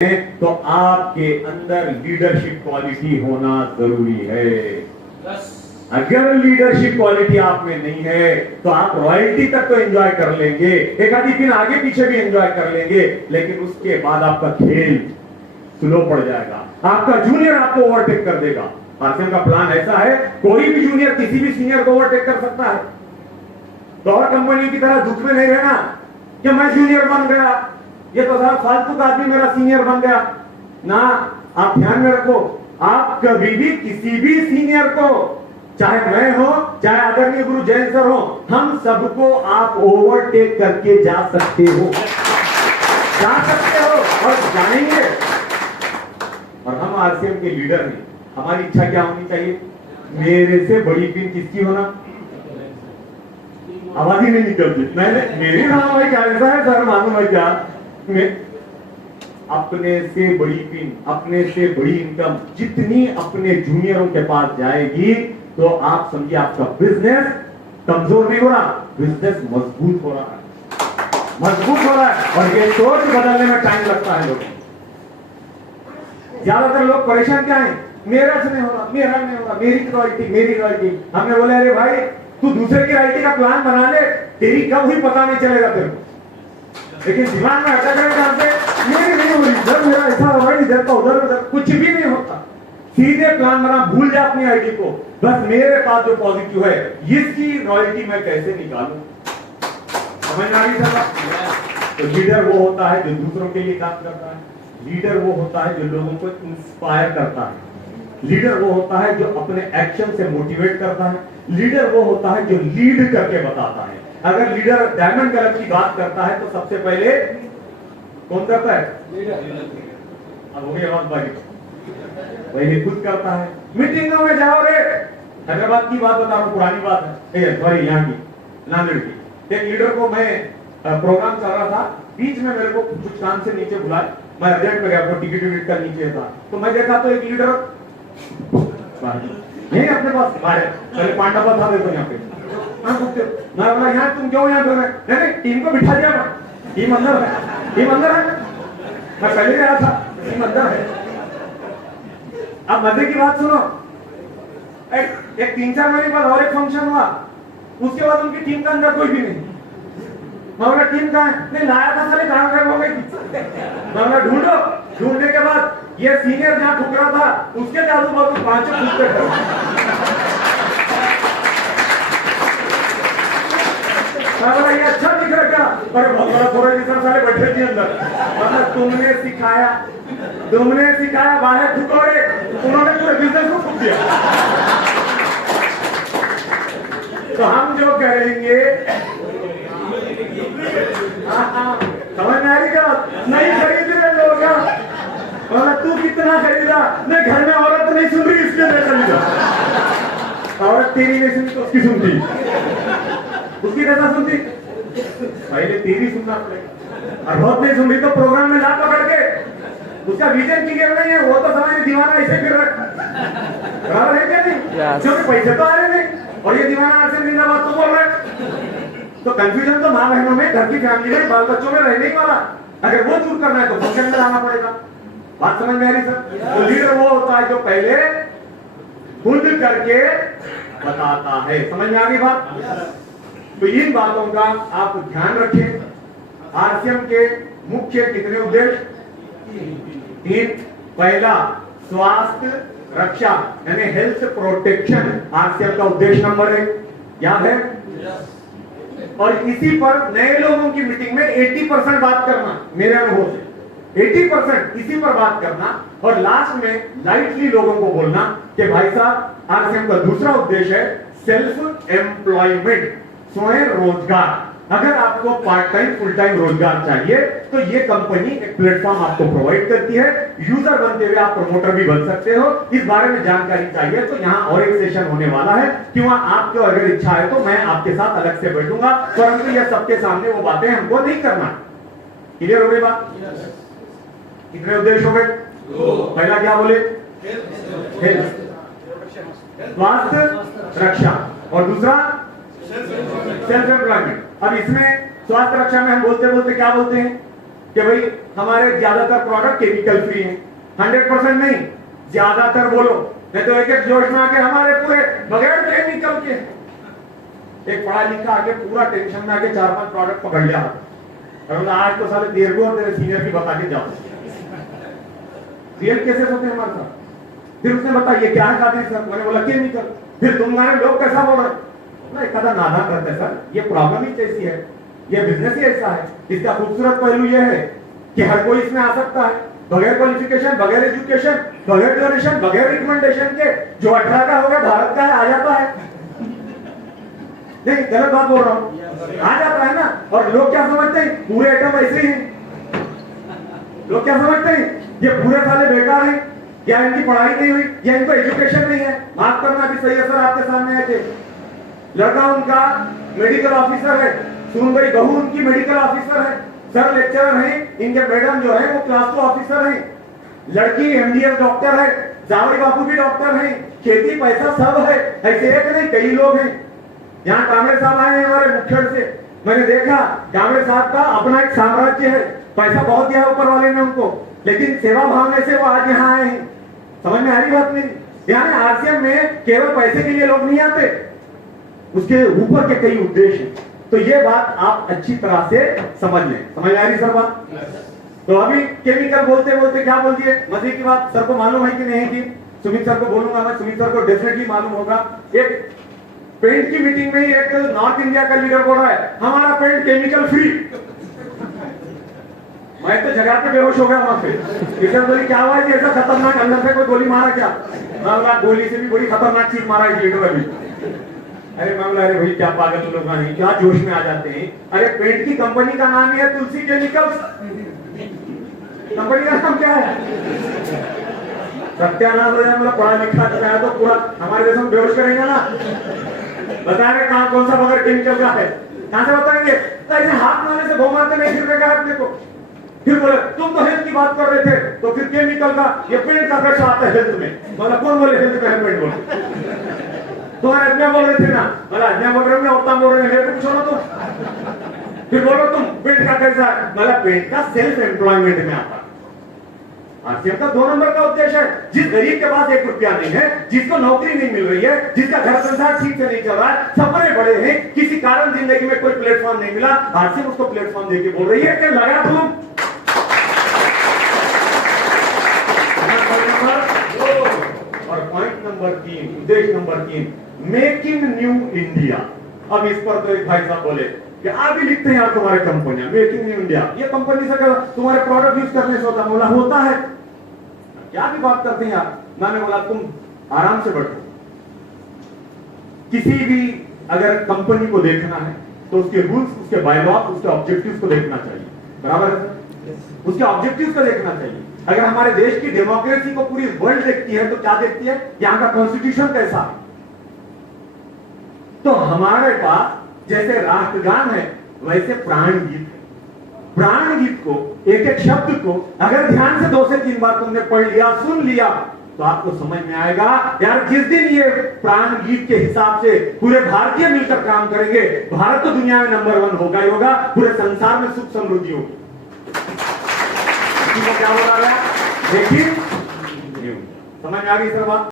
तो आपके अंदर लीडरशिप क्वालिटी होना जरूरी है। अगर लीडरशिप क्वालिटी आप में नहीं है तो आप रॉयल्टी तक तो एंजॉय कर लेंगे, एक आधी दिन आगे पीछे भी एंजॉय कर लेंगे, लेकिन उसके बाद आपका खेल स्लो पड़ जाएगा, आपका जूनियर आपको ओवरटेक कर देगा। आरसीएम का प्लान ऐसा है, कोई भी जूनियर किसी भी सीनियर को ओवरटेक कर सकता है। तो और कंपनी की तरह दुख में नहीं रहना कि मैं जूनियर बन गया, ये तो साहब फालतू का आदमी मेरा सीनियर बन गया ना। आप ध्यान में रखो, आप कभी भी किसी भी सीनियर को, चाहे मैं हो चाहे आदरणीय गुरु जैन सर हो, हम सबको आप ओवरटेक करके जा सकते हो, और जाएंगे। और हम आरसीएम के लीडर हैं, हमारी इच्छा क्या होनी चाहिए? मेरे से बड़ी टीम किसकी होना? आवाज ही नहीं निकलती। मैंने मेरी नाम भाई क्या ऐसा है सर, मालूम है क्या? अपने से बड़ी पिन, अपने से बड़ी इनकम जितनी अपने जूनियरों के पास जाएगी तो आप समझिए आपका बिजनेस कमजोर नहीं हो रहा, बिजनेस मजबूत हो रहा है, मजबूत हो रहा है। और ये सोच बदलने में टाइम लगता है। लोग ज्यादातर लोग परेशान क्या है? मेरा से नहीं हो रहा, मेरा नहीं हो रहा, मेरी रॉयल्टी, मेरी रॉयल्टी। हमने बोले अरे भाई तू दूसरे की रॉयल्टी का प्लान बना ले, तेरी कब हुई पता नहीं चलेगा तेरे को, लेकिन दिमाग में अटक रहे मेरी नहीं हो रही, इधर मेरा ऐसा हो रहा है, इधर का उधर, कुछ भी नहीं होता। सीधे प्लान बना, भूल जा अपनी आईडी को, बस मेरे पास जो पॉजिटिव है इसकी रॉयल्टी मैं कैसे निकालूं। समझ आ रही है? तो लीडर वो होता है जो दूसरों के लिए काम करता है, लीडर वो होता है जो लोगों को इंस्पायर करता है, लीडर वो होता है जो अपने एक्शन से मोटिवेट करता है, लीडर वो होता है जो लीड करके बताता है। अगर लीडर डायमंड क्लब की बात करता है तो सबसे पहले कौन करता है? अब हो गई आवाज भाई, वही खुद करता है। मीटिंगों में जाओ रे, हैदराबाद की बात बता रहा हूं, पुरानी बात है, सॉरी यहाँ की, नांदेड़ की। एक लीडर को मैं प्रोग्राम चल रहा था, बीच में मेरे को कुछ काम से नीचे बुलाया, मैं अर्जेंट में गया, टिकट का नीचे था, तो मैं देखा तो एक लीडर नहीं अपने पास पहले पांडवा था, देखो यहाँ पे मैं बोला यहाँ तुम क्यों यहाँ पे? नहीं टीम को बिठा दिया, टीम अंदर है, टीम अंदर है, मैं पहले गया था, टीम अंदर है। अब मजे की बात सुनो, एक 3-4 महीने बाद और एक फंक्शन हुआ, उसके बाद उनकी टीम का अंदर कोई भी नहीं। मैं बोला टीम कहाँ है? नहीं लाया था साले, कहाँ गए हो गई? मैं बोला ढूंढो, ढूंढने के बाद ये सीनियर जहाँ ठुकरा था उसके आजू बाजू 5 ठुकते थे। ये अच्छा दिख रहा क्या? पर बहुत बड़ा थोड़ा जितना सारे बैठे थे अंदर, मतलब तुमने सिखाया बाहर ठुकोरे, उन्होंने पूरे बिजनेस को ठुक दिया। तो हम जो करेंगे, समझ में आ रही क्या? नहीं खरीद रहे लोग, मतलब तू कितना खरीदा? नहीं घर में औरत नहीं सुन रही इसलिए नहीं खरीदा। औरत तेरी नहीं सुनती तो उसकी सुनती, उसकी कैसा सुनती? पहले तेरी सुनना पड़ेगा, और बहुत नहीं सुन रही तो प्रोग्राम में ला पकड़ के, उसका विजन क्लियर नहीं है, वो तो समझ दीवाना ऐसे फिर बराबर है क्या? नहीं क्योंकि पैसे तो आ रहे नहीं, और ये दीवाना ऐसे जिंदाबाद तो बोल रहे। तो कंफ्यूजन तो माँ बहनों में, घर की फैमिली में, बाल बच्चों में रहने ही वाला। अगर वो दूर करना है तो फंक्शन में लाना पड़ेगा। बात समझ में आ रही सर? तो लीडर वो होता है जो पहले खुद करके बताता है। समझ में आ गई बात? तो इन बातों का आप ध्यान रखें। आरसीएम के मुख्य कितने उद्देश्य? 3। पहला स्वास्थ्य रक्षा यानी हेल्थ प्रोटेक्शन, आरसीएम का उद्देश्य नंबर 1, याद है? और इसी पर नए लोगों की मीटिंग में 80% बात करना, मेरे अनुभव से 80% इसी पर बात करना, और लास्ट में लाइटली लोगों को बोलना कि भाई साहब आरसीएम का दूसरा उद्देश्य है सेल्फ एम्प्लॉयमेंट, स्वयं रोजगार। अगर आपको पार्ट टाइम फुल टाइम रोजगार चाहिए तो ये कंपनी एक प्लेटफॉर्म आपको प्रोवाइड करती है। यूजर बनते हुए आप प्रमोटर भी बन सकते हो। इस बारे में जानकारी चाहिए तो यहाँ और एक सेशन होने वाला है, क्यों आपको अगर इच्छा है तो मैं आपके साथ अलग से बैठूंगा, परंतु यह सबके सामने वो बातें हमको नहीं करना। क्लियर हो गई बात? कितने उद्देश्य हो गए? पहला क्या बोले? हेल्थ, स्वास्थ्य रक्षा, और दूसरा सेल्फ एम्प्लॉयमेंट। अब इसमें स्वास्थ्य रक्षा में हम बोलते बोलते क्या बोलते हैं? कि भाई हमारे ज्यादातर प्रोडक्ट केमिकल फ्री हैं। 100% नहीं, ज्यादातर बोलो, नहीं तो एक एक जोश में आके हमारे पूरे बगैर केमिकल के। एक पढ़ा लिखा आके पूरा टेंशन में आके 4-5 प्रोडक्ट पकड़ लिया, और आज तो साले देर को तेरे सीनियर की बता के जाओ। रियल केसेस होते हैं हमारे साथ। फिर उसने बताया ये क्या है सर, मैंने बोला केमिकल। फिर तुम्हारे लोग कैसा बोल रहे, एक आधा नादा करते हैं सर, ये प्रॉब्लम ही कैसी है, ये बिजनेस ही ऐसा है। इसका खूबसूरत पहलू ये है कि हर कोई इसमें आ सकता है, बगैर क्वालिफिकेशन, बगैर एजुकेशन, बगैर डोनेशन, बगैर रिकमेंडेशन के। जो 18 का होगा, भारत का है, आ जाता है। नहीं, गलत बात बोल रहा हूं, आ जाता है ना। और लोग क्या समझते हैं, पूरे आइटम ऐसे ही हैं। लोग क्या समझते हैं, ये पूरे साले बेकार हैं, या इनकी पढ़ाई नहीं हुई, या इनको एजुकेशन नहीं है। माफ करना, भी सही है सर, आपके सामने आए थे, लड़का उनका मेडिकल ऑफिसर है, सुन भाई बहू उनकी मेडिकल ऑफिसर है, सर लेक्चरर हैं, इनके मैडम जो है वो क्लास 2 ऑफिसर हैं, लड़की एमडीएस डॉक्टर है, जावड़ी बापू भी डॉक्टर हैं, खेती पैसा सब है। ऐसे एक नहीं, कई लोग हैं। यहाँ कामरे साहब आए हैं हमारे मुखिया से, मैंने देखा कामरे साहब का अपना एक साम्राज्य है, पैसा बहुत दिया ऊपर वाले ने उनको, लेकिन सेवा भावने से वो आज यहाँ आए हैं। समझ में आ रही बात मेरी? यानी आरसीएम में केवल पैसे के लिए लोग नहीं आते, उसके ऊपर के कई उद्देश्य हैं। तो ये बात आप अच्छी तरह से समझ लें। समझ आ रही सर बात? तो अभी केमिकल बोलते बोलते क्या बोल दिए, मजे की बात। सर को मालूम है कि नहीं कि सुमित सर को बोलूंगा मैं, सुमित सर को डेफिनेटली मालूम होगा। एक पेंट की मीटिंग में एक नॉर्थ इंडिया का लीडर बोल रहा है हमारा पेंट केमिकल फ्री। मैं तो जगह पे बेहोश हो गया वहां पे। टीचर बोली क्या हुआ, ऐसा खतरनाक, अंदर से कोई गोली मारा क्या? मैं गोली से भी बड़ी खतरनाक चीज मारा है लीडर अभी। अरे मामला, अरे भाई क्या पागल लोग हैं, क्या जोश में आ जाते हैं। अरे पेंट की कंपनी का नाम ही है तुलसी केमिकल्स। कंपनी का नाम क्या है? सत्यानाश हो जाए, मतलब पढ़ा लिखा है तो पूरा हमारे देश में बेहोश करेंगे ना। बता रहे कहां कौन सा बगैर केमिकल का है, कहां से बताएंगे? तो ऐसे हाथ मारने से घुमाते नहीं फिर का अपने को। फिर बोले तुम तो हेल्थ की बात कर रहे थे, तो फिर केमिकल का ये पेंट का कैसा आता है हेल्थ में? मतलब कौन बोले हेल्थ का पेंट बोले? तुम्हारे आज्ञा बोल रहे थे ना, मतलब आज्ञा बोल रहे हो, औरता बोल रहे हैं, पूछो ना तुम। फिर बोलो तुम पेंट का कैसा है, मतलब पेंट का सेल्फ एम्प्लॉयमेंट में आता है। आरसीएम का 2 नंबर का उद्देश्य है, जिस गरीब के पास 1 रुपया नहीं है, जिसको नौकरी नहीं मिल रही है, जिसका घर संसार ठीक से नहीं चल रहा है, सपने बड़े हैं, किसी कारण जिंदगी में कोई प्लेटफॉर्म नहीं मिला, आरसीएम उसको प्लेटफॉर्म देके बोल रही है कि लगा तुम। और पॉइंट नंबर 3, उद्देश्य number 3, make in new India. अब इस पर तो एक भाई साहब बोले कि आप भी लिखते हैं यार तुम्हारे कंपनियां मेक इन न्यू इंडिया, ये कंपनी से तुम्हारे प्रोडक्ट यूज करने से होता? बोला होता है। क्या भी बात करते हैं यार। मैंने बोला तुम आराम से बैठो, किसी भी अगर कंपनी को देखना है तो उसके रूल्स, उसके बायलॉज, उसके ऑब्जेक्टिव्स को देखना चाहिए। बराबर है? उसके ऑब्जेक्टिव्स को देखना चाहिए। अगर हमारे देश की डेमोक्रेसी को पूरी वर्ल्ड देखती है तो क्या देखती है, यहाँ का कॉन्स्टिट्यूशन कैसा है। तो हमारे पास जैसे राष्ट्रगान है वैसे प्राण गीत है। प्राण गीत को, एक एक शब्द को अगर ध्यान से 2 से 3 बार तुमने पढ़ लिया, सुन लिया, तो आपको समझ में आएगा यार जिस दिन ये प्राण गीत के हिसाब से पूरे भारतीय मिलकर काम करेंगे, भारत तो दुनिया में नंबर 1 होगा ही होगा, पूरे संसार में सुख समृद्धि होगी। क्या हो रहा है देखिए, समझ में आ गई सर बात?